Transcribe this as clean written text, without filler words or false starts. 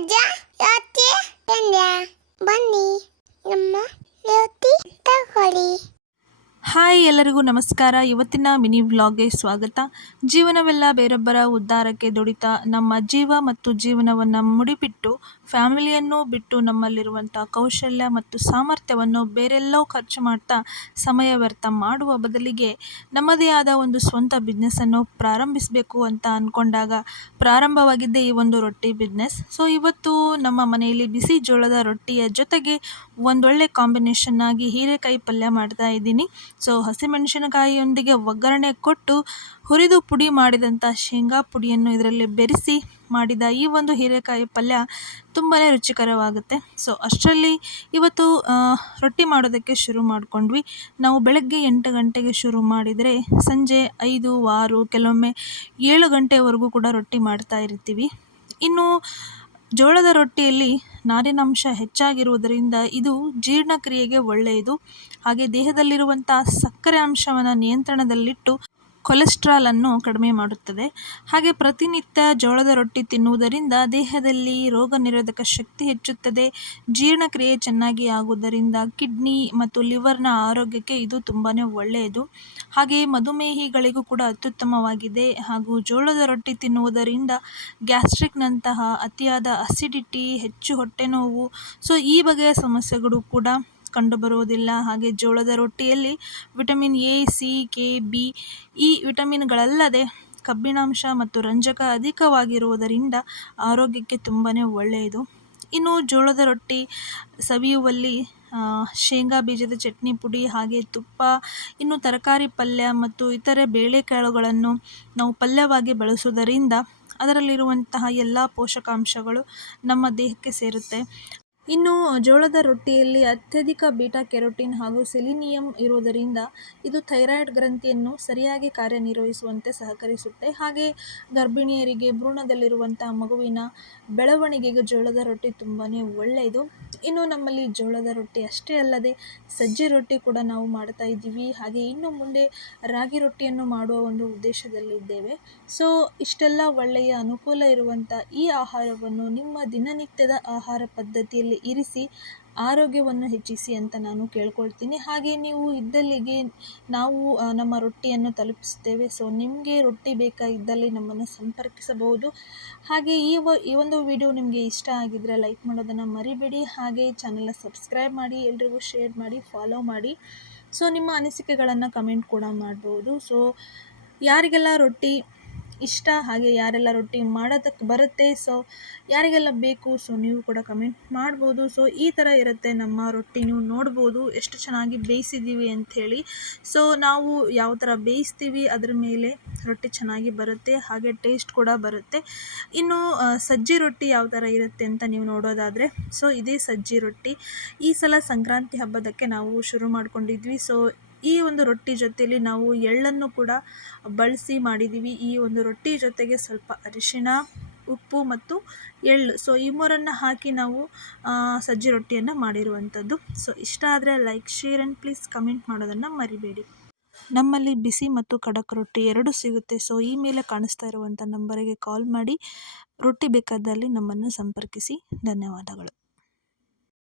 ಅಜ್ಜ ಯಾಕೆ ತಂದ್ಯಾ ಬನ್ನಿ ನಮ್ಮ ಜ್ಯೋತಿ ತಗೊಳ್ಳಿ. ಹಾಯ್, ಎಲ್ಲರಿಗೂ ನಮಸ್ಕಾರ. ಇವತ್ತಿನ ಮಿನಿ ವ್ಲಾಗ್ಗೆ ಸ್ವಾಗತ. ಜೀವನವೆಲ್ಲ ಬೇರೊಬ್ಬರ ಉದ್ಧಾರಕ್ಕೆ ದುಡಿತಾ ನಮ್ಮ ಜೀವ ಮತ್ತು ಜೀವನವನ್ನು ಮುಡಿಪಿಟ್ಟು ಫ್ಯಾಮಿಲಿಯನ್ನು ಬಿಟ್ಟು ನಮ್ಮಲ್ಲಿರುವಂಥ ಕೌಶಲ್ಯ ಮತ್ತು ಸಾಮರ್ಥ್ಯವನ್ನು ಬೇರೆಲ್ಲೋ ಖರ್ಚು ಮಾಡ್ತಾ ಸಮಯ ವ್ಯರ್ಥ ಮಾಡುವ ಬದಲಿಗೆ ನಮ್ಮದೇ ಆದ ಒಂದು ಸ್ವಂತ ಬಿಸ್ನೆಸ್ಸನ್ನು ಪ್ರಾರಂಭಿಸಬೇಕು ಅಂತ ಅಂದ್ಕೊಂಡಾಗ ಪ್ರಾರಂಭವಾಗಿದ್ದೇ ಈ ಒಂದು ರೊಟ್ಟಿ ಬಿಸ್ನೆಸ್. ಸೊ ಇವತ್ತು ನಮ್ಮ ಮನೆಯಲ್ಲಿ ಬಿಸಿ ಜೋಳದ ರೊಟ್ಟಿಯ ಜೊತೆಗೆ ಒಂದೊಳ್ಳೆ ಕಾಂಬಿನೇಷನ್ ಆಗಿ ಹೀರೆಕಾಯಿ ಪಲ್ಯ ಮಾಡ್ತಾ ಇದ್ದೀನಿ. ಸೊ ಹಸಿಮೆಣಸಿನಕಾಯಿಯೊಂದಿಗೆ ಒಗ್ಗರಣೆ ಕೊಟ್ಟು ಹುರಿದು ಪುಡಿ ಮಾಡಿದಂಥ ಶೇಂಗಾ ಪುಡಿಯನ್ನು ಇದರಲ್ಲಿ ಬೆರೆಸಿ ಮಾಡಿದ ಈ ಒಂದು ಹೀರೆಕಾಯಿ ಪಲ್ಯ ತುಂಬಾ ರುಚಿಕರವಾಗುತ್ತೆ. ಸೊ ಅಷ್ಟರಲ್ಲಿ ಇವತ್ತು ರೊಟ್ಟಿ ಮಾಡೋದಕ್ಕೆ ಶುರು ಮಾಡಿಕೊಂಡ್ವಿ. ನಾವು ಬೆಳಗ್ಗೆ 8 ಗಂಟೆಗೆ ಶುರು ಮಾಡಿದರೆ ಸಂಜೆ 5, 6, ಕೆಲವೊಮ್ಮೆ 7 ಗಂಟೆವರೆಗೂ ಕೂಡ ರೊಟ್ಟಿ ಮಾಡ್ತಾ ಇರ್ತೀವಿ. ಇನ್ನು ಜೋಳದ ರೊಟ್ಟಿಯಲ್ಲಿ ನಾರಿನಾಂಶ ಹೆಚ್ಚಾಗಿರುವುದರಿಂದ ಇದು ಜೀರ್ಣಕ್ರಿಯೆಗೆ ಒಳ್ಳೆಯದು. ಹಾಗೆ ದೇಹದಲ್ಲಿರುವಂಥ ಸಕ್ಕರೆ ಅಂಶವನ್ನು ನಿಯಂತ್ರಣದಲ್ಲಿಟ್ಟು ಕೊಲೆಸ್ಟ್ರಾಲನ್ನು ಕಡಿಮೆ ಮಾಡುತ್ತದೆ. ಹಾಗೆ ಪ್ರತಿನಿತ್ಯ ಜೋಳದ ರೊಟ್ಟಿ ತಿನ್ನುವುದರಿಂದ ದೇಹದಲ್ಲಿ ರೋಗ ನಿರೋಧಕ ಶಕ್ತಿ ಹೆಚ್ಚುತ್ತದೆ. ಜೀರ್ಣಕ್ರಿಯೆ ಚೆನ್ನಾಗಿ ಆಗುವುದರಿಂದ ಕಿಡ್ನಿ ಮತ್ತು ಲಿವರ್ನ ಆರೋಗ್ಯಕ್ಕೆ ಇದು ತುಂಬಾ ಒಳ್ಳೆಯದು. ಹಾಗೆ ಮಧುಮೇಹಿಗಳಿಗೂ ಕೂಡ ಅತ್ಯುತ್ತಮವಾಗಿದೆ. ಹಾಗೂ ಜೋಳದ ರೊಟ್ಟಿ ತಿನ್ನುವುದರಿಂದ ಗ್ಯಾಸ್ಟ್ರಿಕ್ನಂತಹ ಅತಿಯಾದ ಅಸಿಡಿಟಿ, ಹೆಚ್ಚು ಹೊಟ್ಟೆ ನೋವು, ಸೊ ಈ ಬಗೆಯ ಸಮಸ್ಯೆಗಳು ಕೂಡ ಕಂಡುಬರುವುದಿಲ್ಲ. ಹಾಗೆ ಜೋಳದ ರೊಟ್ಟಿಯಲ್ಲಿ vitamin A, C, K, B ಈ ವಿಟಮಿನ್ಗಳಲ್ಲದೆ ಕಬ್ಬಿಣಾಂಶ ಮತ್ತು ರಂಜಕ ಅಧಿಕವಾಗಿರುವುದರಿಂದ ಆರೋಗ್ಯಕ್ಕೆ ತುಂಬಾ ಒಳ್ಳೆಯದು. ಇನ್ನು ಜೋಳದ ರೊಟ್ಟಿ ಸವಿಯುವಲ್ಲಿ ಶೇಂಗಾ ಬೀಜದ ಚಟ್ನಿ ಪುಡಿ, ಹಾಗೆ ತುಪ್ಪ, ಇನ್ನು ತರಕಾರಿ ಪಲ್ಯ ಮತ್ತು ಇತರೆ ಬೇಳೆಕಾಳುಗಳನ್ನು ನಾವು ಪಲ್ಯವಾಗಿ ಬಳಸುವುದರಿಂದ ಅದರಲ್ಲಿರುವಂತಹ ಎಲ್ಲ ಪೋಷಕಾಂಶಗಳು ನಮ್ಮ ದೇಹಕ್ಕೆ ಸೇರುತ್ತೆ. ಇನ್ನು ಜೋಳದ ರೊಟ್ಟಿಯಲ್ಲಿ ಅತ್ಯಧಿಕ ಬೀಟಾ ಕೆರೋಟಿನ್ ಹಾಗೂ ಸೆಲಿನಿಯಂ ಇರುವುದರಿಂದ ಇದು ಥೈರಾಯ್ಡ್ ಗ್ರಂಥಿಯನ್ನು ಸರಿಯಾಗಿ ಕಾರ್ಯನಿರ್ವಹಿಸುವಂತೆ ಸಹಕರಿಸುತ್ತೆ. ಹಾಗೆ ಗರ್ಭಿಣಿಯರಿಗೆ ಭ್ರೂಣದಲ್ಲಿರುವಂಥ ಮಗುವಿನ ಬೆಳವಣಿಗೆಗೆ ಜೋಳದ ರೊಟ್ಟಿ ತುಂಬಾ ಒಳ್ಳೆಯದು. ಇನ್ನು ನಮ್ಮಲ್ಲಿ ಜೋಳದ ರೊಟ್ಟಿ ಅಷ್ಟೇ ಅಲ್ಲದೆ ಸಜ್ಜೆ ರೊಟ್ಟಿ ಕೂಡ ನಾವು ಮಾಡ್ತಾ ಇದ್ದೀವಿ. ಹಾಗೆ ಇನ್ನು ಮುಂದೆ ರಾಗಿ ರೊಟ್ಟಿಯನ್ನು ಮಾಡುವ ಒಂದು ಉದ್ದೇಶದಲ್ಲಿದ್ದೇವೆ. ಸೊ ಇಷ್ಟೆಲ್ಲ ಒಳ್ಳೆಯ ಅನುಕೂಲ ಇರುವಂಥ ಈ ಆಹಾರವನ್ನು ನಿಮ್ಮ ದಿನನಿತ್ಯದ ಆಹಾರ ಪದ್ಧತಿಯಲ್ಲಿ ಇರಿಸಿ ಆರೋಗ್ಯವನ್ನು ಹೆಚ್ಚಿಸಿ ಅಂತ ನಾನು ಕೇಳ್ಕೊಳ್ತೀನಿ. ಹಾಗೆ ನೀವು ಇದ್ದಲ್ಲಿಗೆ ನಾವು ನಮ್ಮ ರೊಟ್ಟಿಯನ್ನು ತಲುಪಿಸ್ತೇವೆ. ಸೊ ನಿಮಗೆ ರೊಟ್ಟಿ ಬೇಕಾಗಿದ್ದಲ್ಲಿ ನಮ್ಮನ್ನು ಸಂಪರ್ಕಿಸಬಹುದು. ಹಾಗೆ ಈ ಒಂದು ವಿಡಿಯೋ ನಿಮಗೆ ಇಷ್ಟ ಆಗಿದ್ದರೆ ಲೈಕ್ ಮಾಡೋದನ್ನು ಮರಿಬೇಡಿ. ಹಾಗೆ ಚಾನಲ್ನ ಸಬ್ಸ್ಕ್ರೈಬ್ ಮಾಡಿ, ಎಲ್ರಿಗೂ ಶೇರ್ ಮಾಡಿ, ಫಾಲೋ ಮಾಡಿ. ಸೊ ನಿಮ್ಮ ಅನಿಸಿಕೆಗಳನ್ನು ಕಮೆಂಟ್ ಕೂಡ ಮಾಡ್ಬೋದು. ಸೊ ಯಾರಿಗೆಲ್ಲ ರೊಟ್ಟಿ ಇಷ್ಟ, ಹಾಗೆ ಯಾರೆಲ್ಲ ರೊಟ್ಟಿ ಮಾಡೋದಕ್ಕೆ ಬರುತ್ತೆ, ಸೊ ಯಾರಿಗೆಲ್ಲ ಬೇಕು, ಸೊ ನೀವು ಕೂಡ ಕಮೆಂಟ್ ಮಾಡ್ಬೋದು. ಸೊ ಈ ಥರ ಇರುತ್ತೆ ನಮ್ಮ ರೊಟ್ಟಿ, ನೀವು ನೋಡ್ಬೋದು ಎಷ್ಟು ಚೆನ್ನಾಗಿ ಬೇಯಿಸಿದ್ದೀವಿ ಅಂಥೇಳಿ. ಸೊ ನಾವು ಯಾವ ಥರ ಬೇಯಿಸ್ತೀವಿ ಅದ್ರ ಮೇಲೆ ರೊಟ್ಟಿ ಚೆನ್ನಾಗಿ ಬರುತ್ತೆ, ಹಾಗೆ ಟೇಸ್ಟ್ ಕೂಡ ಬರುತ್ತೆ. ಇನ್ನು ಸಜ್ಜಿ ರೊಟ್ಟಿ ಯಾವ ಥರ ಇರುತ್ತೆ ಅಂತ ನೀವು ನೋಡೋದಾದರೆ, ಸೊ ಇದೇ ಸಜ್ಜಿ ರೊಟ್ಟಿ. ಈ ಸಲ ಸಂಕ್ರಾಂತಿ ಹಬ್ಬದಕ್ಕೆ ನಾವು ಶುರು ಮಾಡ್ಕೊಂಡಿದ್ವಿ. ಸೊ ಈ ಒಂದು ರೊಟ್ಟಿ ಜೊತೆಯಲ್ಲಿ ನಾವು ಎಳ್ಳನ್ನು ಕೂಡ ಬಳಸಿ ಮಾಡಿದ್ದೀವಿ. ಈ ಒಂದು ರೊಟ್ಟಿ ಜೊತೆಗೆ ಸ್ವಲ್ಪ ಅರಿಶಿಣ, ಉಪ್ಪು ಮತ್ತು ಎಳ್ಳು, ಸೊ ಈ ಮೂರನ್ನು ಹಾಕಿ ನಾವು ಸಜ್ಜಿ ರೊಟ್ಟಿಯನ್ನು ಮಾಡಿರುವಂಥದ್ದು. ಸೊ ಇಷ್ಟ ಆದರೆ like, share and please comment ಮಾಡೋದನ್ನು ಮರಿಬೇಡಿ. ನಮ್ಮಲ್ಲಿ ಬಿಸಿ ಮತ್ತು ಖಡಕ್ ರೊಟ್ಟಿ ಎರಡೂ ಸಿಗುತ್ತೆ. ಸೊ ಈ ಮೇಲೆ ಕಾಣಿಸ್ತಾ ಇರುವಂಥ ನಂಬರಿಗೆ ಕಾಲ್ ಮಾಡಿ ರೊಟ್ಟಿ ಬೇಕಾದಲ್ಲಿ ನಮ್ಮನ್ನು ಸಂಪರ್ಕಿಸಿ. ಧನ್ಯವಾದಗಳು.